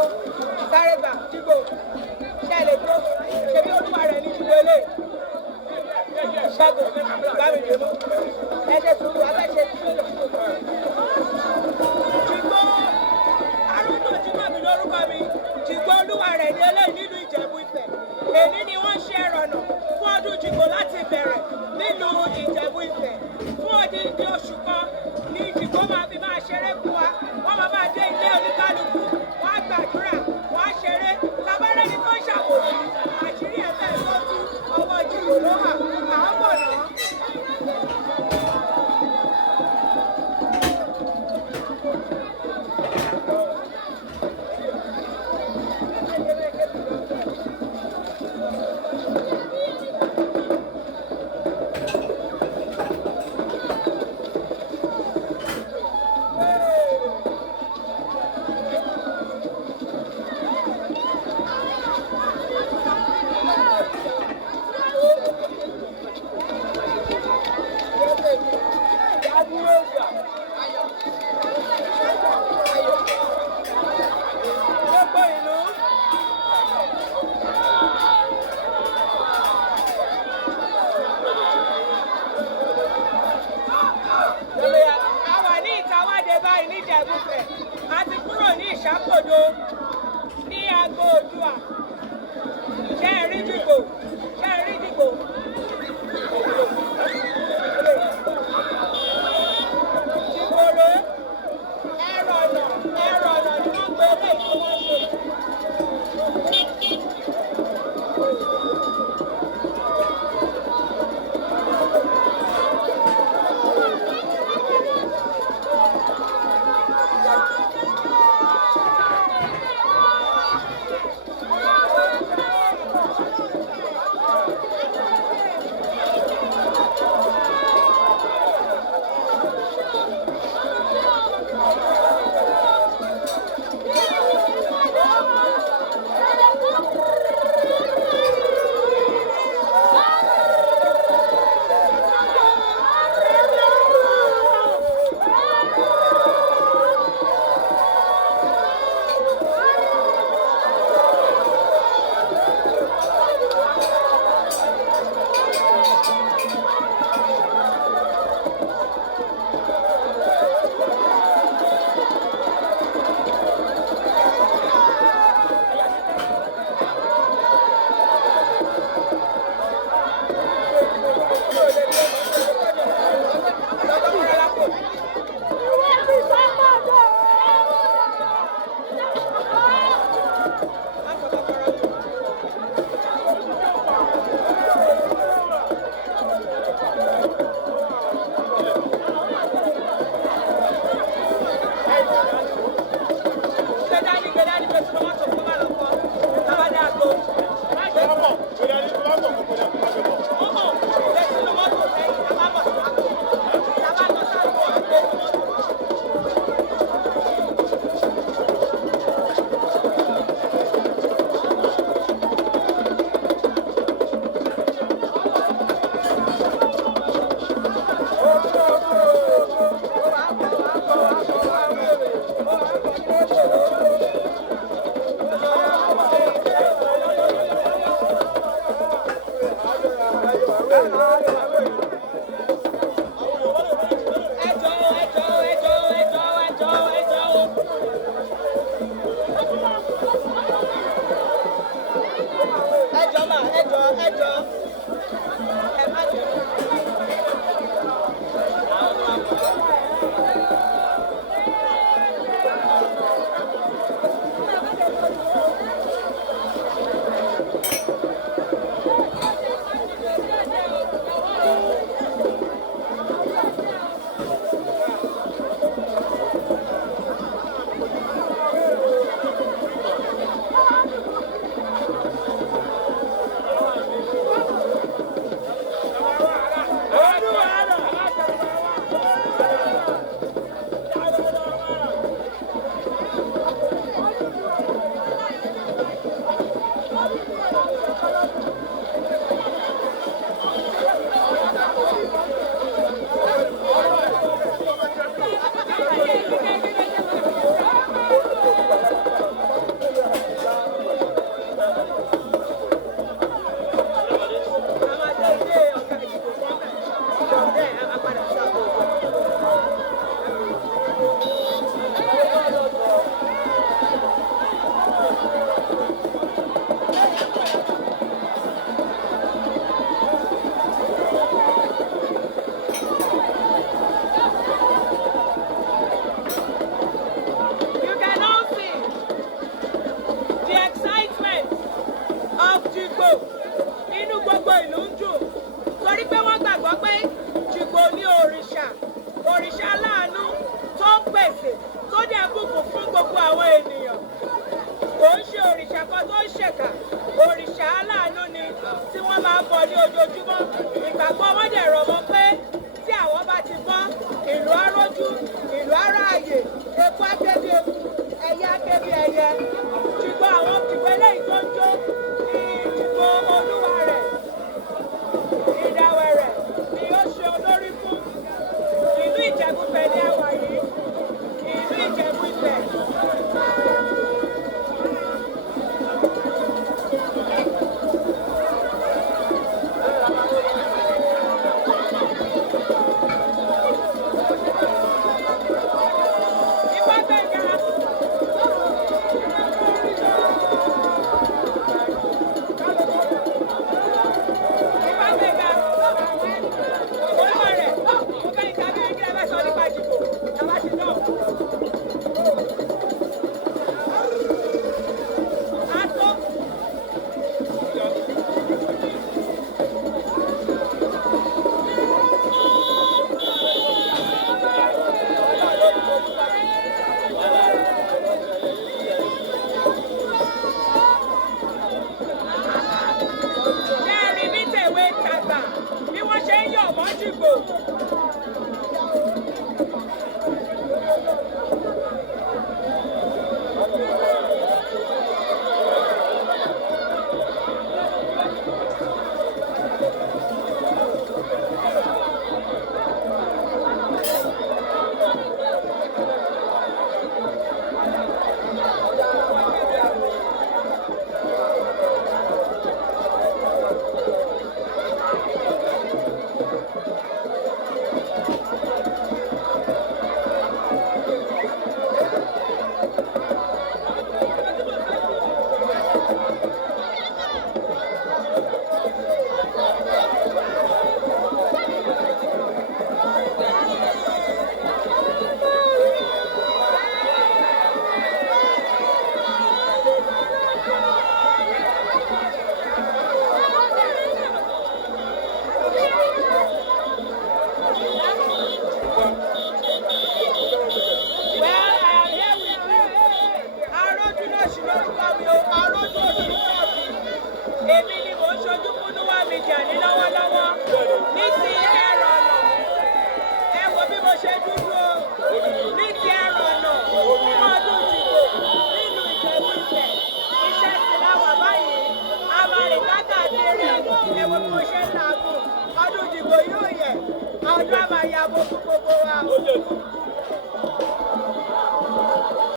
Jígbó sáré gbà Jígbó ṣẹlẹ̀ tó ṣebí olúwa rẹ̀ ní Jígbó ilé ṣẹ́gun gbàmìdìmú ẹ̀ṣẹ̀ sùúrù abẹ́ṣẹ̀ Jígbó arúgbó Jígbó mi lórúkọ mi Jígbó olúwa rẹ̀ ní eléyìí nínú Ìjẹ̀bú Ifẹ̀ èní ni wọ́n ṣe ẹ̀rọ̀nà fún ọdún Jígbó láti bẹ̀rẹ̀ nílùú Ìjẹ̀bú Ifẹ̀ fún odidi oṣù kan ní Jígbó máa fi máa ṣeré fún wa wọ́n máa dé ilé oníkálukú wọ́n á gbàdúrà wọ́n á ṣeré tabarẹ́ni tó ń ṣàkóso àṣírí ẹ̀fẹ́ tó tú ọwọ́ Jígbó ló wà à ń bọ̀ náà. inú gbogbo ìlú ń dùn torí pé wọ́n gbàgbọ́ pé Jìgbò ní òrìṣà aláàánú tó ń pèsè tó dẹ̀ bùkún fún gbogbo àwọn ènìyàn.